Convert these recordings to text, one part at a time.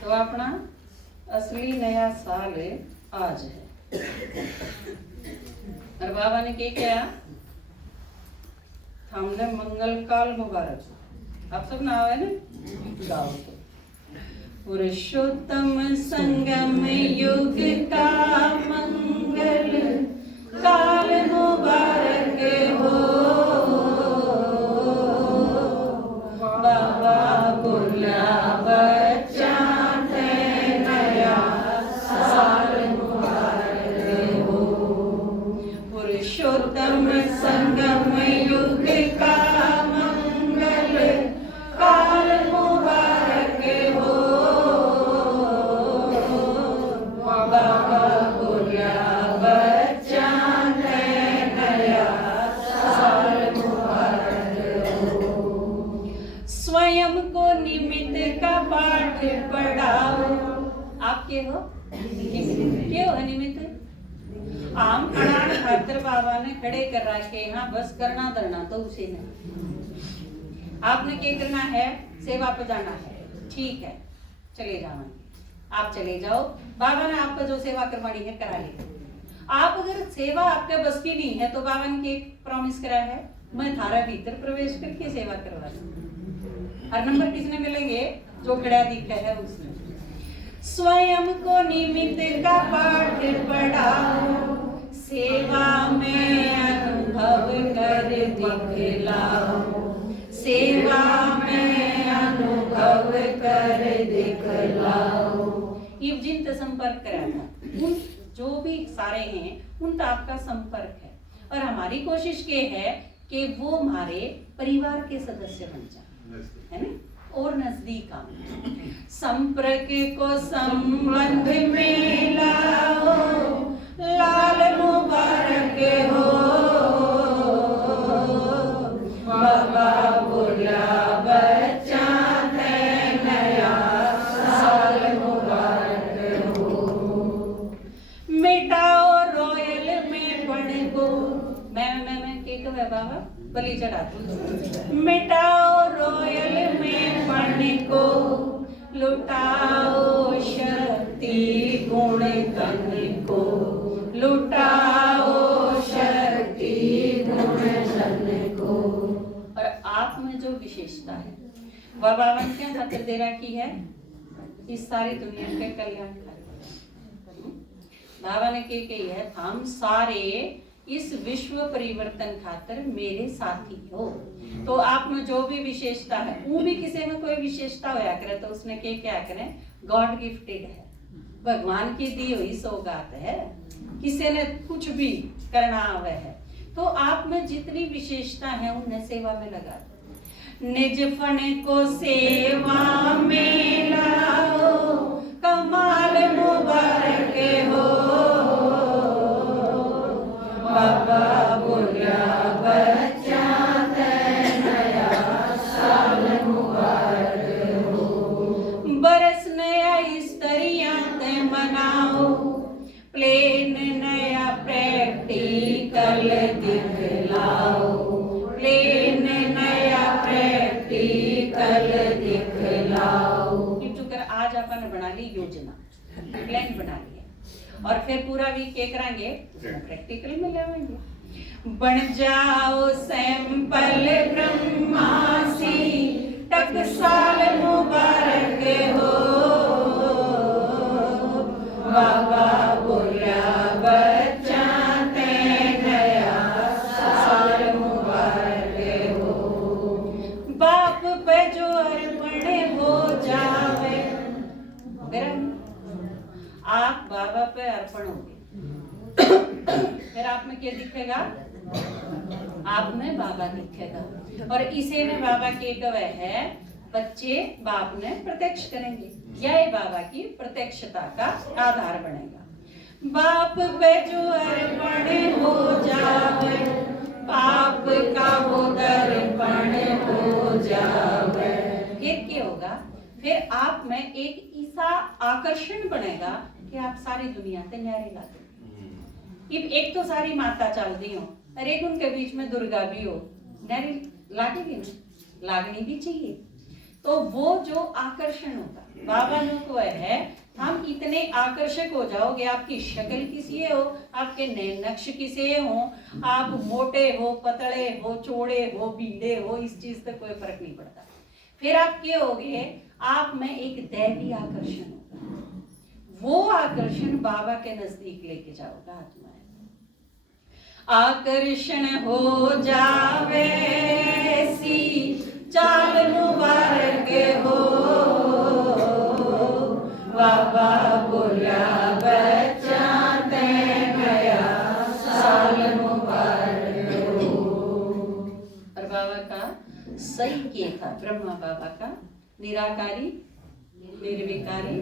तो अपना असली नया साल आज है और बाबा ने क्या किया, हमने मंगल काल मुबारक। आप सब ना आवे ना गाओ तो। पुरुषोत्तम संगम युग का मंगल काल मुबारक हो, बाबा बोला बच्चा है नया साल मुबारक हो। पुरुषोत्तम संगम युग का मंगल काल मुबारक हो, बाबा बोला बच्चा है नया साल मुबारक हो। स्वयं को निमित्त का पाठ पढ़ाओ। आप के हो के हो निमित्त? आम अड़ान खातर बाबा ने खड़े कर रखे। हाँ बस करना धरना तो उसी ने। आपने क्या करना है? सेवा पे जाना है, ठीक है, चले जाओ। आप चले जाओ, बाबा ने आपको जो सेवा करवानी है करा लेगा। आप अगर सेवा आपके बस की नहीं है तो बाबा ने क्या प्रॉमिस करा है, मैं थारा भीतर प्रवेश करके सेवा करवा दूंगा। हर नंबर किसने मिलेंगे? जो खड़ा दिखा है उसने। स्वयं को निमित्त का पाठ पढ़ाओ, सेवा में अनुभव कर दिखलाओ, सेवा में अनुभव कर दिखलाओ। ये जिनसे संपर्क करा था, उन जो भी सारे हैं उनका आपका संपर्क है और हमारी कोशिश ये है कि वो हमारे परिवार के सदस्य बन जाए, है ना, और नजदीक आओ। संपर्क को संबंध में लाओ, लाल मुबारक हो, बाबा बोला बच्चा है नया साल मुबारक हो। मिटाओ रॉयल में पढ़ को, मैं के कब है बाबा बलि चढ़ाती। मिटाओ रॉयल में पढ़ को, लुटाओ शक्ति गुण धन को, लुटाओ शक्ति गुण धन को। और आप में जो विशेषता है वह बाबा ने क्या खातिर दे रखी है? इस सारी दुनिया के कल्याण खातिर। बाबा ने क्या कही है, हम सारे इस विश्व परिवर्तन खातिर मेरे साथी हो। तो आप में जो भी विशेषता है, वो भी किसी में कोई विशेषता होया करे तो उसने क्या करे, गॉड गिफ्टेड है, भगवान की दी हुई सौगात है, किसी ने कुछ भी करना हुआ है। तो आप में जितनी विशेषता है उन्हें सेवा में लगा दो। निज फन को सेवा में लाओ, कमाल मुबारक हो, बाबा बोला बच्चा है नया साल मुबारक हो। बरस नया स्त्रियां ते मनाओ, प्लेन नया प्रैक्टिकल दिखलाओ, प्लेन नया प्रैक्टिकल दिखलाओ। आज अपन ने बना ली योजना, प्लान बना लिया और फिर पूरा वीक क्या कराएंगे, प्रैक्टिकल में लगाएंगे। बन जाओ सैंपल ब्रह्मासी, टकसाल मुबारक हो, बाबा बोला बच्चा है नया साल मुबारक हो। बाप पे जो अर्पण हो जावे, आप बाबा पे अर्पण होंगे फिर आप में क्या दिखेगा, आप में बाबा दिखेगा। और इसे में बाबा के कवे है, बच्चे बाप ने प्रत्यक्ष करेंगे, यह बाबा की प्रत्यक्षता का आधार बनेगा। बाप पे जो अर्पण हो जावे, बाप का वो दर्पण हो जावे। फिर क्या होगा, फिर आप में एक ऐसा आकर्षण बनेगा कि आप सारी दुनिया से न्यारे लाते। एक तो सारी माता चल दी हो और एक उनके बीच में दुर्गा भी हो, न्यारी लागेगी ना, लागनी भी चाहिए। तो वो जो आकर्षण होगा बाबा ने को है हम इतने आकर्षक हो जाओगे, आपकी शक्ल किसी हो, आपके नैन नक्श किसे हो, आप मोटे हो, पतले हो, चौड़े हो, बीड़े हो, इस चीज से कोई फर्क नहीं पड़ता। फिर आप क्या होगे, आप में एक दैवी आकर्षण होगा, वो आकर्षण बाबा के नजदीक लेके जाओगा। आत्मा आकर्षण हो जावे सी चाल मुबारक हो, बाबा बोला बच्चा ते गया साल मुबारक हो। और बाबा का सही के था, ब्रह्मा बाबा का निराकारी निर्विकारी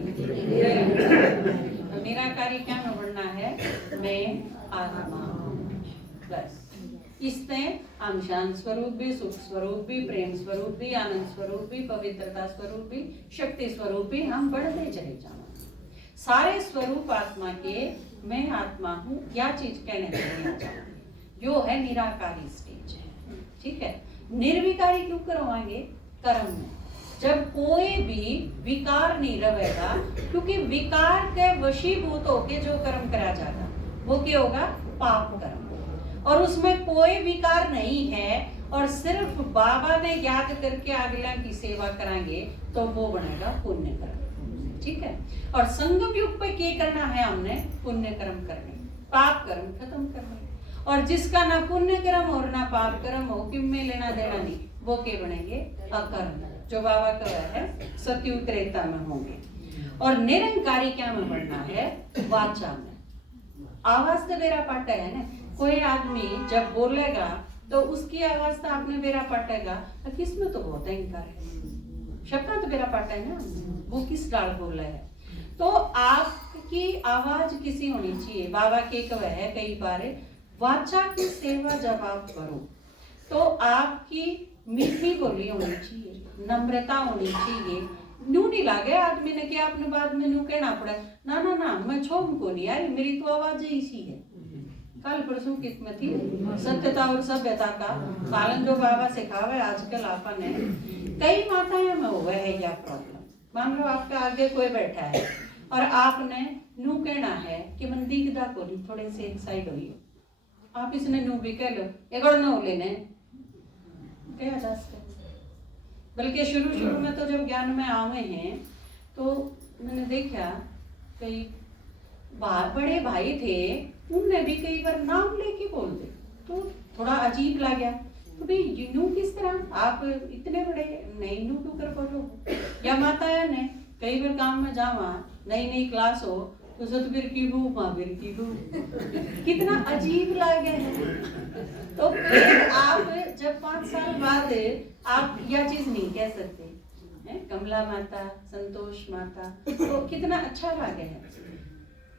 निराकारी क्या में बढ़ना है, मैं आत्मा बस। इसमें हम शांत स्वरूप भी, सुख स्वरूप भी, प्रेम स्वरूप भी, आनंद स्वरूप भी, पवित्रता स्वरूप भी, शक्ति स्वरूप भी हम बढ़ते चले जाएंगे। सारे स्वरूप आत्मा के मैं आत्मा हूँ क्या चीज कहने चाहिए, जो है निराकारी स्टेज है। ठीक है, निर्विकारी क्यों करवाएंगे, कर्म में जब कोई भी विकार नहीं रहेगा, क्योंकि विकार के वशीभूत होके जो कर्म करा जाएगा वो क्या होगा, पाप कर्म। और उसमें कोई विकार नहीं है और सिर्फ बाबा ने याद करके अगला की सेवा कराएंगे तो वो बनेगा पुण्य कर्म। ठीक है, और संगम युग पे क्या करना है, हमने पुण्य कर्म करने, पाप कर्म खत्म करने। और जिसका ना पुण्य कर्म और ना पाप कर्म हो, किसमें लेना देना नहीं, वो क्या बनेंगे, अकर्म, जो बाबा का है सत्युग त्रेता में होंगे। और निरंकारी क्या में बढ़ना है, वाचा में। आवाज तो मेरा पाटा है ना, कोई आदमी जब बोलेगा तो उसकी आवाज तो आपने मेरा पाटेगा, तो किसमें तो बहुत अहंकार है, शब्द तो मेरा पाटा है ना, वो किस डाल बोल रहा है। तो आपकी आवाज किसी होनी चाहिए। बाबा के कह है कई बार, वाचा की सेवा जब आप करो तो आपकी मीठी बोली होनी चाहिए, नम्रता होनी चाहिए। नू नहीं लागे आदमी ने कि आपने बाद में नू कहना पड़ा, ना ना ना मैं छोम को नहीं यार, मेरी तो आवाज इसी है। कल परसों किस्मत थी सत्यता और सभ्यता का पालन जो बाबा सिखावे आजकल आपने कई माताएं में हुआ है या प्रॉब्लम। मान लो आपके आगे कोई बैठा है और आपने नू कहना है कि मन दिखदा को नहीं, थोड़े से एक साइड हुई, आप इसने नू भी कह लो, एक और न लेने क्या जा सकते। बल्कि शुरू में तो जब ज्ञान में आवे हैं तो मैंने देखा कई बड़े भाई थे, उनने भी कई बार नाम लेके बोल दे तो थोड़ा अजीब लगा, तो भाई नू किस तरह आप इतने बड़े नहीं नू क्यों कर बोलो। या माताया ने कई बार काम में जावा, नई क्लास हो तो सतबीर की बू महावीर की बू, कितना अजीब लगे है। तो फिर आप जब 5 साल बाद आप यह चीज नहीं कह सकते है, कमला माता, संतोष माता, तो कितना अच्छा लगे है।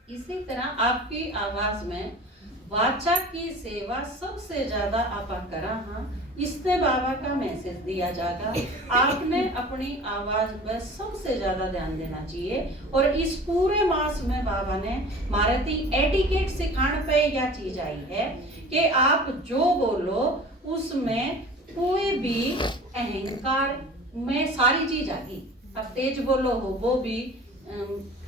इसी तरह आपकी आवाज में वाचा की सेवा सबसे ज्यादा आप करा। हाँ, इससे बाबा का मैसेज दिया जाएगा, आपने अपनी आवाज पर सबसे ज्यादा ध्यान देना चाहिए। और इस पूरे मास में बाबा ने मारती एटिकेट सिखाने पे यह चीज आई है कि आप जो बोलो उसमें कोई भी अहंकार में सारी चीज आ गई। अब तेज बोलो हो वो भी,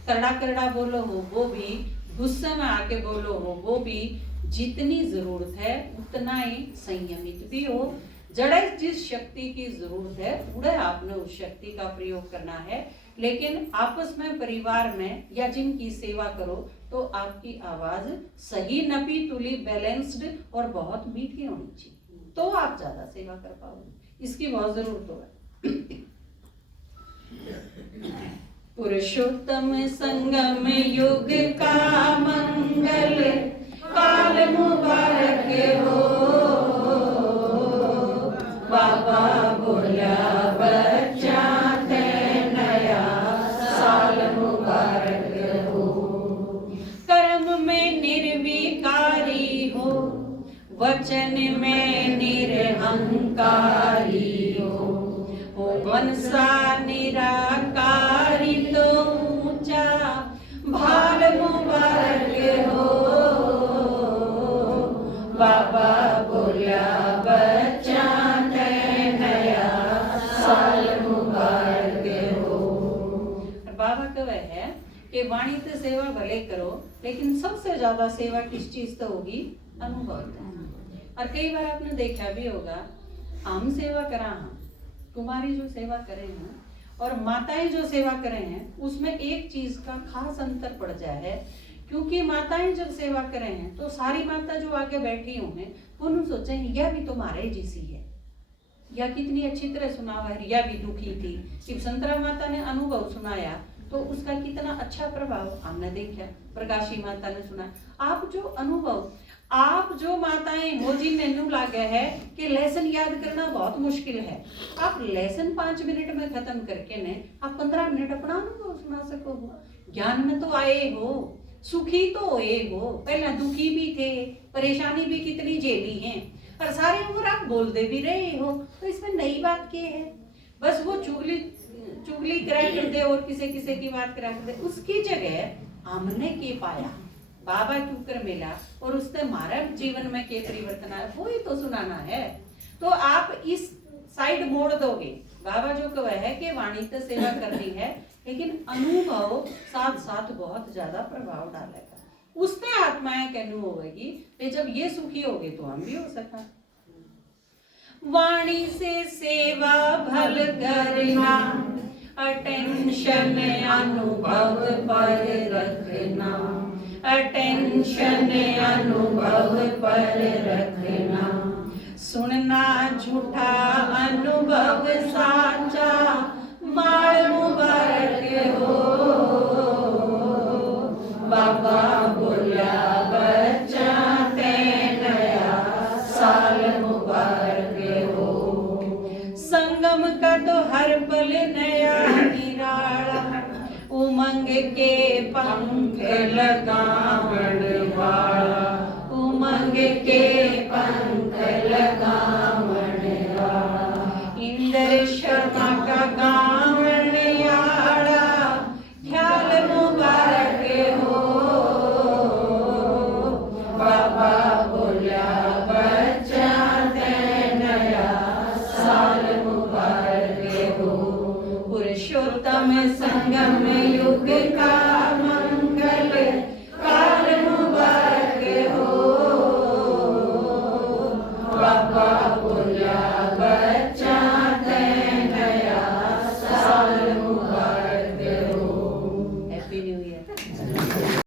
करड़ा बोलो हो वो भी, गुस्से में आके बोलो हो वो भी, जितनी जरूरत है उतना ही संयमित भी हो। जड़े जिस शक्ति की जरूरत है उड़े आपने उस शक्ति का प्रयोग करना है। लेकिन आपस में, परिवार में या जिनकी सेवा करो तो आपकी आवाज सही, नपी तुली, बैलेंस्ड और बहुत मीठी होनी चाहिए, तो आप ज्यादा सेवा कर पाओगे। इसकी बहुत जरूरत होगा। पुरुषोत्तम संगम युग का मंगल काल मुबारक हो, बाबा बोला बच्चा ते नया साल मुबारक हो। कर्म में निर्विकारी हो, वचन में निरहंकारी हो मनसा निराकारी तो ऊंचा भाल मुबारक हो, बाबा बोला बच्चा ते नया साल मुबारक हो। बाबा का वह है कि वाणी तो सेवा भले करो, लेकिन सबसे ज्यादा सेवा किस चीज तो होगी? अनुभव। और कई बार आपने देखा भी होगा, हम सेवा करा, हम कुमारी जो सेवा करें हैं और माताएं जो सेवा करें हैं, उसमें एक चीज का खास अंतर पड़ जाए है। क्योंकि माताएं जब सेवा करें हैं तो सारी माता जो आगे बैठी होंगे उन्होंने सोचे यह भी तुम्हारे जैसी है, या कितनी अच्छी तरह सुना हुआ है, यह भी दुखी थी। शिव संतरा माता ने अनुभव सुनाया तो उसका कितना अच्छा प्रभाव हमने देखा। प्रकाशी माता ने सुना। आप जो अनुभव, आप जो माताएं मोजी मेनू लागे है कि लेसन याद करना बहुत मुश्किल है, आप लेसन 5 मिनट में खत्म करके ने आप 15 मिनट अपना अनुभव सुना सको हो। ज्ञान में तो आए हो, सुखी तो होए हो, पहले दुखी भी थे, परेशानी भी कितनी झेली है, और सारी उम्र आप बोलते भी रहे हो, तो इसमें नई बात क्या है? बस वो चुगली करा करते और किसी किसी की बात करा करते, उसकी जगह हमने के पाया, बाबा क्यों कर मिला और उसने हमारे जीवन में के परिवर्तन आया, वो ही तो सुनाना है। तो आप इस साइड मोड़ दोगे। बाबा जो कह है कि वाणी तो सेवा करनी है, लेकिन अनुभव साथ साथ बहुत ज्यादा प्रभाव डालेगा। उसने आत्माएं कहनी होगी कि जब ये सुखी होगे तो हम भी हो सका। वाणी से सेवा भल करना, अटेंशन अनुभव पर रखना, अटेंशन अनुभव पर रखना, सुनना झूठा अनुभव साचा, माल मुबारक हो। बाबा बोला बच्चा ते नया साल मुबारक हो। संगम का तो हर पल नया निराला, उमंग के पंख लगावण वाला, उमंग के पंख लगावण वाला। इंद्र शर्मा का गान